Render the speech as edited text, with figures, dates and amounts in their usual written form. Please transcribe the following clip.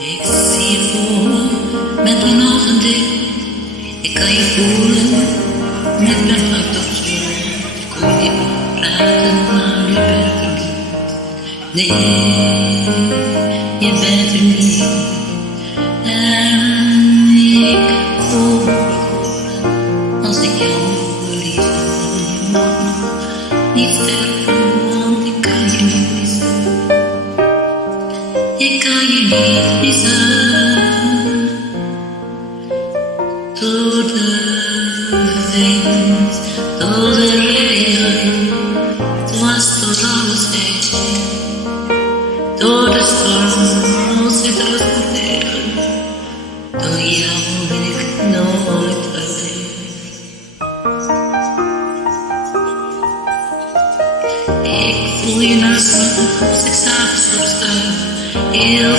Ik zie je voor me met mijn ogen dicht. Ik kan je voelen met mijn hart op slot. Ik kon je praten, maar nu ben ik er niet. Nee, je bent er niet. En ik voel als ik jou verlies. Je mag nog niet sterven, want ik kan je niet missen. Ik kan je niet missen. Door de wind, door de regen, dwars door alles heen. Door de storm, als het rustig tegen. Door jou ben ik nooit alleen. Ik voel je naast me als ik s'avonds opsta. Heel